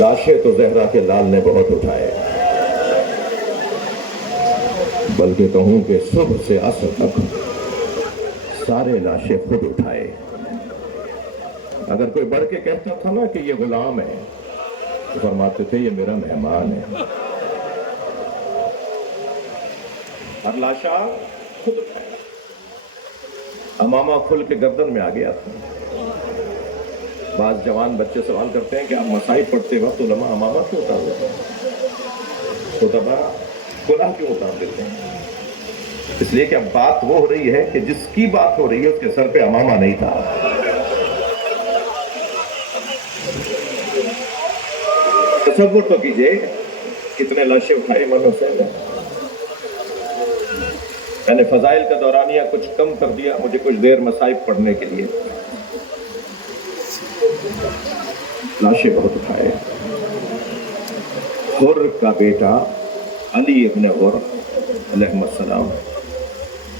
لاشیں تو زہرا کے لال نے بہت اٹھائے، بلکہ کہوں کہ صبح سے عصر تک سارے لاشیں خود اٹھائے۔ اگر کوئی بڑھ کے کہتا تھا نا کہ یہ غلام ہے تو فرماتے تھے یہ میرا مہمان ہے۔ ہر لاشا خود اٹھایا۔ امامہ کھل کے گردن میں آ گیا تھا۔ بعض جوان بچے سوال کرتے ہیں کہ آپ مصائب پڑھتے وقت علماء امامہ کیوں اتار دیتے ہیں؟ خطبہ کلہا کیوں اتار دیتے ہیں؟ اس لیے کہ اب بات وہ ہو رہی ہے کہ جس کی بات ہو رہی ہے اس کے سر پہ امامہ نہیں تھا۔ تصور تو کیجئے کتنے لاشیں اٹھائی امام حسین نے۔ میں نے فضائل کا دورانیہ کچھ کم کر دیا، مجھے کچھ دیر مصائب پڑھنے کے لیے۔ لاشیں بہت اٹھائے۔ حر کا بیٹا علی ابن حر علیہ السلام،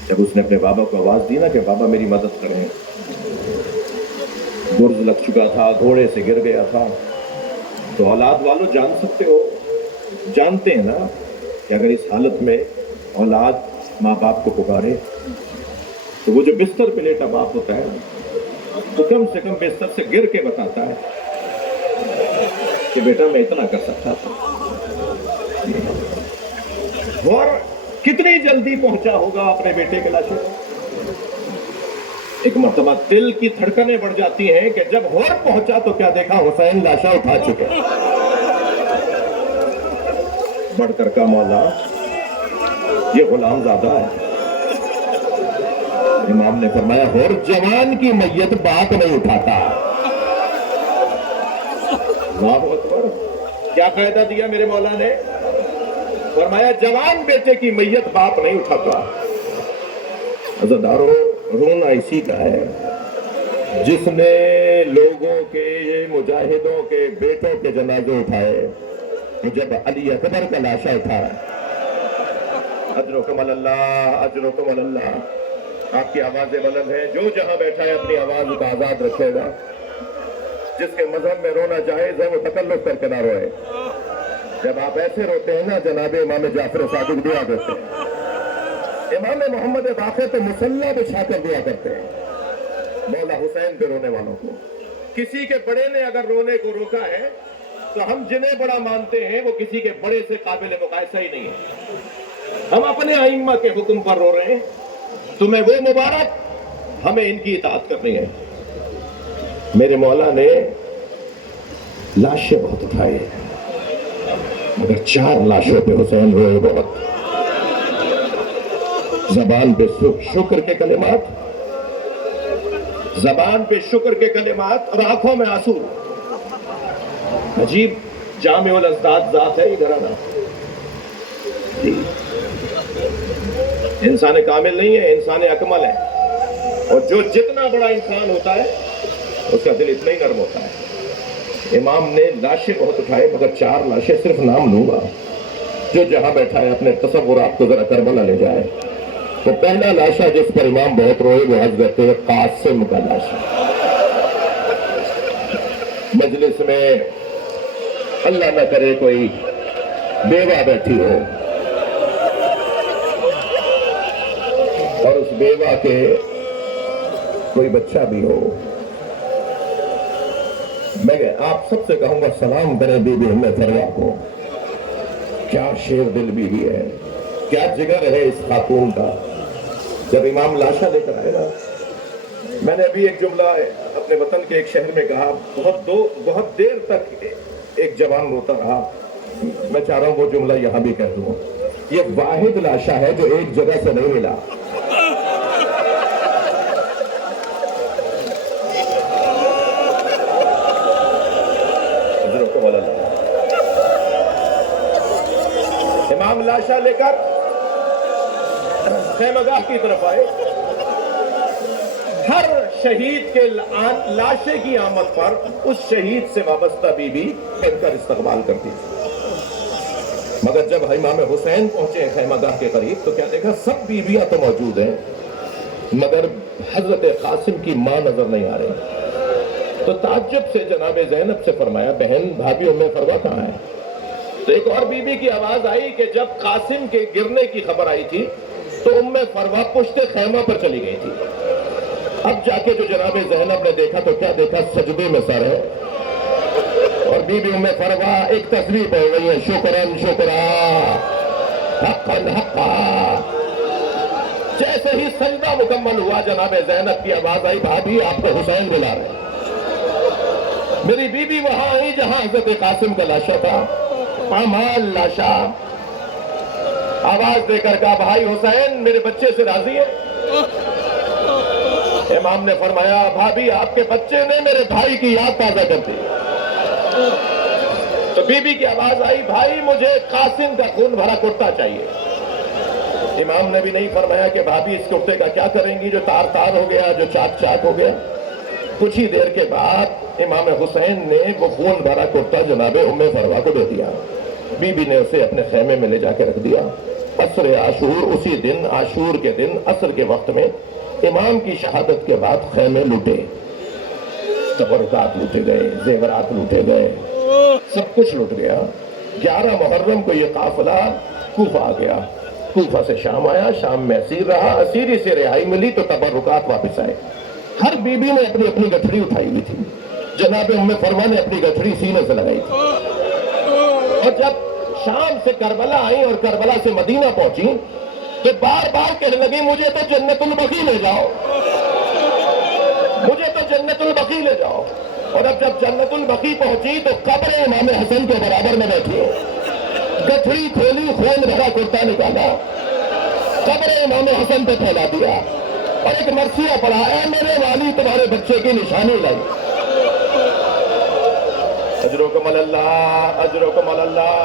جب اس نے اپنے بابا کو آواز دی نا کہ بابا میری مدد کریں، گرز لگ چکا تھا، گھوڑے سے گر گیا تھا، تو اولاد والوں جان سکتے ہو، جانتے ہیں نا کہ اگر اس حالت میں اولاد ماں باپ کو پکارے تو وہ جو بستر پہ لیٹا باپ ہوتا ہے تو کم سے کم بستر سے گر کے بتاتا ہے کہ بیٹا میں اتنا کر سکتا تھا۔ اور کتنی جلدی پہنچا ہوگا اپنے بیٹے کے لاشوں۔ ایک مرتبہ دل کی دھڑکنیں بڑھ جاتی ہیں کہ جب ہور پہنچا تو کیا دیکھا حسین لاشا اٹھا چکے۔ بڑھ کر کا مولا یہ غلام زادہ ہے۔ امام نے فرمایا ہور جوان کی میت باپ نہیں اٹھاتا۔ اللہ اکبر، کیا قاعدہ دیا میرے مولا نے؟ فرمایا جوان بیٹے کی میت باپ نہیں اٹھاتا۔ عزیزدارو، رونا اسی کا ہے جس نے لوگوں کے مجاہدوں کے بیٹوں کے جنازے اٹھائے، جب علی اکبر کا لاشا اٹھا اجرکم اللہ اجرکم اللہ۔ آپ کی آوازیں بلند ہیں، جو جہاں بیٹھا ہے اپنی آواز کو آزاد رکھے گا۔ جس کے مذہب میں رونا جائز ہے وہ تکلف کر کے نہ روئے۔ جب آپ ایسے روتے ہیں نا جناب امام جعفر صادق دعا دیتے ہیں، امام محمد باقر تو مسلح بچھا کر دعا کرتے ہیں مولا حسین پہ رونے والوں کو۔ کسی کے بڑے نے اگر رونے کو روکا ہے تو ہم جنہیں بڑا مانتے ہیں وہ کسی کے بڑے سے قابل مقایسہ ہی نہیں ہے۔ ہم اپنے ائمہ کے حکم پر رو رہے ہیں، تمہیں وہ مبارک، ہمیں ان کی اطاعت کرنی ہے۔ میرے مولا نے لاشیں بہت اٹھائے مگر 4 لاشوں پہ حسین روئے بہت۔ زبان پہ شکر کے کلمات، زبان پہ شکر کے کلمات اور آنکھوں میں آنسو۔ عجیب جامع الازداد ذات ہے ادھر آنا۔ انسان کامل نہیں ہے، انسان اکمل ہے، اور جو جتنا بڑا انسان ہوتا ہے اس کا دل اتنا ہی نرم ہوتا ہے۔ امام نے لاشیں بہت اٹھائے مگر 4 لاشیں، صرف نام لوں گا، جو جہاں بیٹھا ہے اپنے تصورات کو ذرا کربلا لے جائے۔ تو پہلا لاشا جس پر امام بہت روئے وہ حضرت قاسم کا لاشا۔ مجلس میں اللہ نہ کرے کوئی بیوہ بیٹھی ہو اور اس بیوہ کے کوئی بچہ بھی ہو، میں آپ سب سے کہوں گا سلام کریں بی بی ام فروا کو۔ کیا شیر دل بیوی ہے، کیا جگر ہے اس خاتون کا۔ جب امام لاشا لے کر آئے نا، میں نے ابھی ایک جملہ اپنے وطن کے ایک شہر میں کہا، بہت دیر تک ایک جوان روتا رہا، میں چاہ رہا ہوں وہ جملہ یہاں بھی کہہ دوں۔ یہ واحد لاشا ہے جو ایک جگہ سے نہیں ملا۔ امام لاشا لے کر خیمگاہ کی طرف آئے۔ ہر شہید کے لاشے کی آمد پر اس شہید سے وابستہ بی بی ان کا استقبال کرتی تھی، مگر جب امام حسین پہنچے خیمگاہ کے قریب تو کیا دیکھا، سب بیویاں تو موجود ہیں مگر حضرت قاسم کی ماں نظر نہیں آ رہی۔ تو تعجب سے جناب زینب سے فرمایا بہن بھابھی ام فروا کہاں ہے؟ تو ایک اور بی بی کی آواز آئی کہ جب قاسم کے گرنے کی خبر آئی تھی تو ام فروا پشت خیمہ پر چلی گئی تھی. اب جا کے جو جناب زینب نے دیکھا تو کیا دیکھا؟ سجدے میں سر ہے اور بی بی ام فروا ایک تصویر پڑھ رہی ہے شکرن شکرا حقا حقا. جیسے ہی سجدہ مکمل ہوا جناب زینب کی آواز آئی بھابھی آپ کو حسین بلا رہے ہیں. میری بی بی وہاں آئی جہاں حضرت قاسم کا لاشا تھا پامال لاشا. آواز دے کر کہا بھائی حسین میرے بچے سے راضی ہے؟ امام نے فرمایا بھابھی آپ کے بچے نے میرے بھائی کی یاد تازہ کر دی. تو بی بی کی آواز آئی بھائی مجھے قاسم کا خون بھرا کرتا چاہیے. امام نے بھی نہیں فرمایا کہ بھابھی اس کرتے کا کیا کریں گی جو تار تار ہو گیا جو چاک چاک ہو گیا. کچھ ہی دیر کے بعد امام حسین نے وہ خون بھرا کرتا جناب ام فروا کو دے دیا. بی بی نے اسے اپنے خیمے میں لے جا کے رکھ دیا. عصر عاشور اسی دن عاشور کے دن عصر کے وقت میں امام کی شہادت کے بعد خیمے لوٹے تبرکات لوٹے گئے زیورات لوٹے گئے سب کچھ لوٹ گیا. 11 محرم کو یہ قافلہ کوفہ آ گیا. کوفہ سے شام آیا شام میں اسیر رہا. اسیری سے رہائی ملی تو تبرکات واپس آئے. ہر بی بی نے اپنی اپنی گٹھڑی اٹھائی ہوئی تھی. جناب ام فروا نے اپنی گٹھڑی سینے سے لگائی تھی. اور جب شام سے کربلا آئی اور کربلا سے مدینہ پہنچی تو بار بار کہنے لگی مجھے تو جنت البقیع لے جاؤ مجھے تو جنت البقیع لے جاؤ. اور اب جب جنت البقیع پہنچی تو قبر امام حسن کے برابر میں بیٹھی گٹھڑی کھولی خون بھرا کرتا نکالا قبر امام حسن پہ پھیلا دیا اور ایک مرثیہ پڑھا اے میرے والی تمہارے بچے کی نشانی لائی. اجرکم اللہ اجرکم اللہ.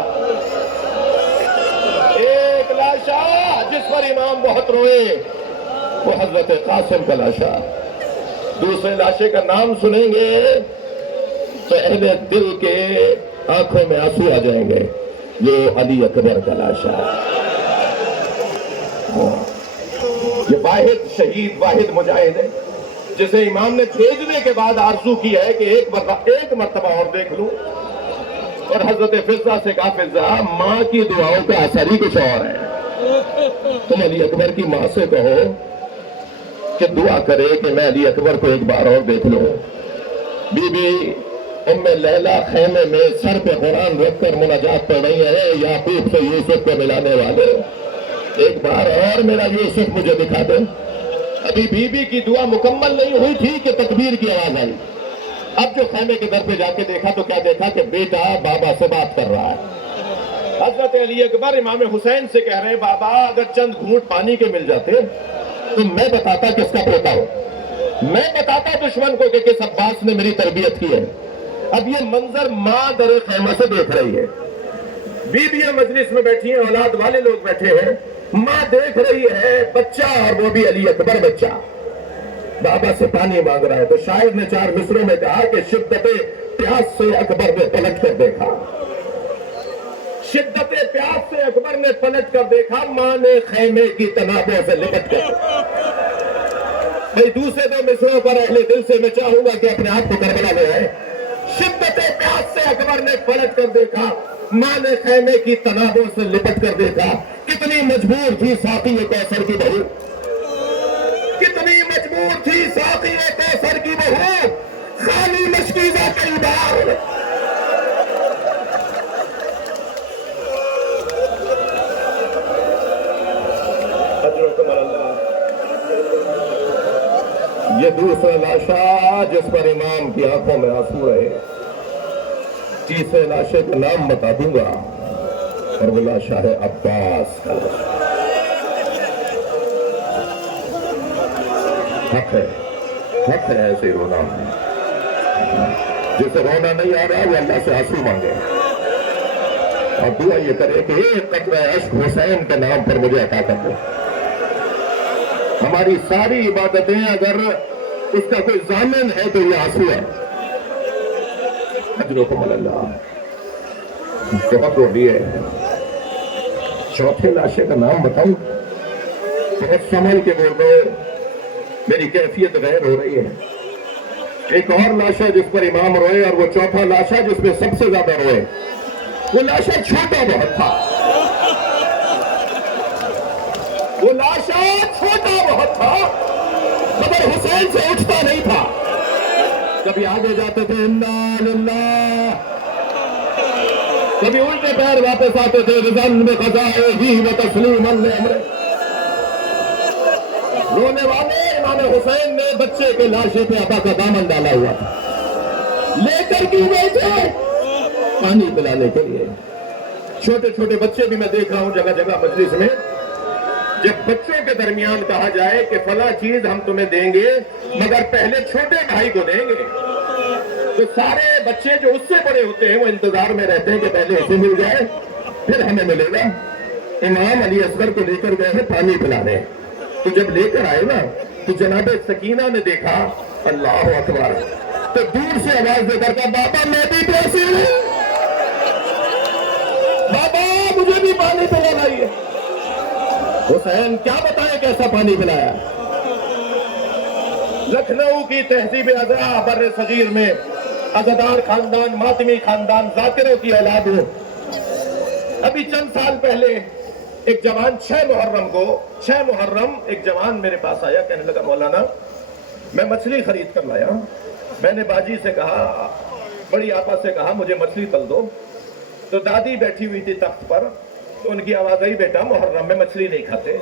ایک لاشا جس پر امام بہت روئے وہ حضرت قاسم کا لاشا. دوسرے لاشے کا نام سنیں گے تو اہل دل کے آنکھوں میں آنسو آ جائیں گے. یہ علی اکبر کا لاشا ہے. یہ واحد شہید واحد مجاہد ہے جسے امام نے بھیجنے کے بعد آرزو کی ہے کہ ایک مرتبہ اور دیکھ لوں. اور حضرت فضہ سے کہا فضہ ماں کی دعاؤں کا اثر ہی کچھ اور ہے. تم علی اکبر کی ماں سے کہو کہ دعا کرے کہ میں علی اکبر کو ایک بار اور دیکھ لوں. بی بی ام لیلہ خیمے میں سر پہ قرآن رکھ کر مناجات پڑھ رہی ہے یعقوب سے یوسف کو ملانے والے ایک بار اور میرا یوسف مجھے دکھا دے. ابھی بی بی کی دعا مکمل نہیں ہوئی تھی کہ تکبیر کی آواز آئی. اب جو خیمے کے در پہ جا کے دیکھا تو کیا دیکھا کہ بیٹا بابا سے بات کر رہا ہے. حضرت علی اکبر امام حسین سے کہہ رہے ہیں بابا اگر چند گھونٹ پانی کے مل جاتے تو میں بتاتا کس کا پوتا ہو. میں بتاتا دشمن کو کہ کس عباس نے میری تربیت کی ہے. اب یہ منظر ماں در خیمہ سے دیکھ رہی ہے. بیویاں مجلس میں بیٹھی ہیں اولاد والے لوگ بیٹھے ہیں. ماں دیکھ رہی ہے بچہ اور وہ بھی علی اکبر بچہ بابا سے پانی مانگ رہا ہے. تو شاعر نے 4 مصروں میں کہا کہ شدت پیاس سے اکبر نے پلٹ کر دیکھا. شدت پیاس سے اکبر نے پلٹ کر دیکھا ماں نے خیمے کی تنابوں سے لپٹ کر. بھئی دوسرے 2 مصروں پر اہل دل سے میں چاہوں گا کہ اپنے آپ کو کربلا لے آئے. شدت پیاس سے اکبر نے پلٹ کر دیکھا ماں نے خیمے کی تنابوں سے لپٹ کر دیکھا. کتنی مجبور تھی ساقی کوثر کی بہو کتنی مجبور تھی ساقی کوثر کی بہو خالی مشکیزہ کئی بار یہ دوسرا لاشا جس پر امام کی آنکھوں میں آنسو رہے. تیسرے لاشے کا نام بتا دوں گا اور وہ لاشا ہے عباس کا لاشا. حق ہے ایسے رونا. جسے رونا نہیں آ رہا وہ اللہ سے آنسو مانگے اور دعا یہ کرے کہ ایک قطرہ اشک حسین کے نام پر مجھے عطا کر دو. ہماری ساری عبادتیں اگر اس کا کوئی ضامن ہے تو یہ آنسو ہے. اجرکم اللہ. بہت رو رہی ہے. چوتھے لاشے کا نام بتاؤں بہت سنبھل کے بول رہے. میری کیفیت غیر ہو رہی ہے. ایک اور لاش ہے جس پر امام روئے، اور وہ چوتھا لاش ہے جس پہ سب سے زیادہ روئے. وہ لاشا چھوٹا بہت تھا، وہ لاشا چھوٹا بہت تھا، مگر حسین سے اٹھتا نہیں تھا. کبھی آگے جاتے تھے انا للہ، کبھی الٹے پیر واپس آتے تھے رضن میں قضائے ہی و تسلیم الامر. رونے والے امام حسین نے بچے کے لاشے پہ عطا کا دامن ڈالا ہوا تھا. لے کر کیوں گئے تھے؟ پانی پلانے کے لیے. چھوٹے چھوٹے بچے بھی میں دیکھ رہا ہوں جگہ جگہ مجلس میں، جب بچوں کے درمیان کہا جائے کہ فلاں چیز ہم تمہیں دیں گے مگر پہلے چھوٹے بھائی کو دیں گے، تو سارے بچے جو اس سے بڑے ہوتے ہیں وہ انتظار میں رہتے ہیں کہ پہلے اسے مل جائے پھر ہمیں ملے گا. امام علی اصغر کو لے کر گئے ہیں پانی پلانے. تو جب لے کر آئے نا تو جناب سکینہ نے دیکھا، اللہ اکبر، تو دور سے آواز دے کر کہا بابا میں بھی پیاسے ہوں، بابا مجھے بھی پانی پلانا ہے. حسین کیا بتائیں کیسا پانی پلایا. لکھنؤ کی تہذیب ازاں بر صغیر میں عزادار خاندان، ماتمی خاندان، ذاکروں کی اولاد ہو. ابھی چند سال پہلے ایک جوان 6 محرم ایک جوان میرے پاس آیا، کہنے لگا مولانا میں مچھلی خرید کر لایا. میں نے باجی سے کہا، بڑی آپا سے کہا مجھے مچھلی تل دو. تو دادی بیٹھی ہوئی تھی تخت پر، تو ان کی آواز آئی بیٹا محرم میں مچھلی نہیں کھاتے.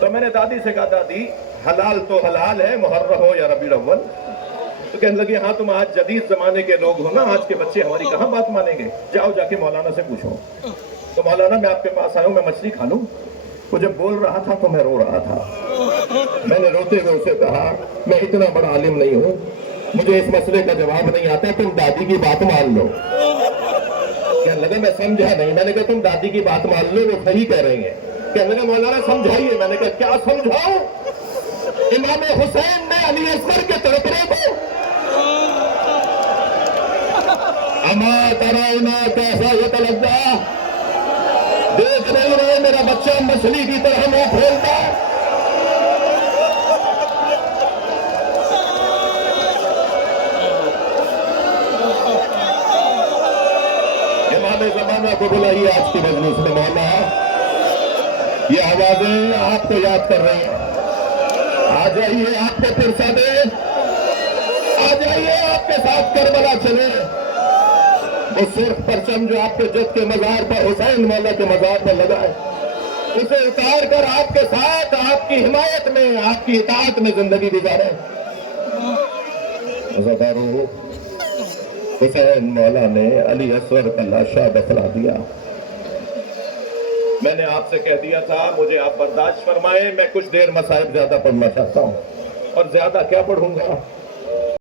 تو میں نے دادی سے کہا دادی حلال تو حلال ہے محرم ہو یا ربیع الاول. تو کہنے لگے ہاں تم آج جدید زمانے کے لوگ ہو نا، آج کے بچے ہماری کہاں بات مانیں گے، جاؤ جا کے مولانا سے پوچھو. تو مولانا میں آپ کے پاس آیا ہوں، میں مچھلی کھا لوں. وہ جب بول رہا تھا تو میں رو رہا تھا. میں نے روتے ہوئے اسے کہا میں اتنا بڑا عالم نہیں ہوں، مجھے اس مسئلے کا جواب نہیں آتا، تم دادی کی بات مان لو. کہنے لگا میں سمجھا نہیں. میں نے کہا تم دادی کی بات مان لو، وہ صحیح کہہ رہی ہیں. کہنے لگا مولانا سمجھائیے. میں نے کہا کیا سمجھاؤں؟ امام حسین نے علی اصغر کے تڑپنے کو اما ترائنا کیسا یتلذا، دیکھ نہیں رہے میرا بچہ مچھلی کی طرح منہ کھولتا. امام زمانہ کو بلائیے آج کی مجلس میں. مولا یہ آوازیں آپ کو یاد کر رہی ہیں، آ جائیے آپ کو پرسا دے، آ جائیے آپ کے ساتھ کربلا چلے. وہ سرخ پرچم جو آپ کے جد کے مزار پر حسین مولا کے مزار پر لگا ہے، اسے اتار کر آپ کے ساتھ آپ کی حمایت میں، آپ کی اطاعت میں زندگی گزارے. عزادارو، حسین مولا نے علی اصغر کا لاشا دفنا دیا. میں نے آپ سے کہہ دیا تھا مجھے آپ برداشت فرمائیں، میں کچھ دیر مصائب زیادہ پڑھنا چاہتا ہوں، اور زیادہ کیا پڑھوں گا.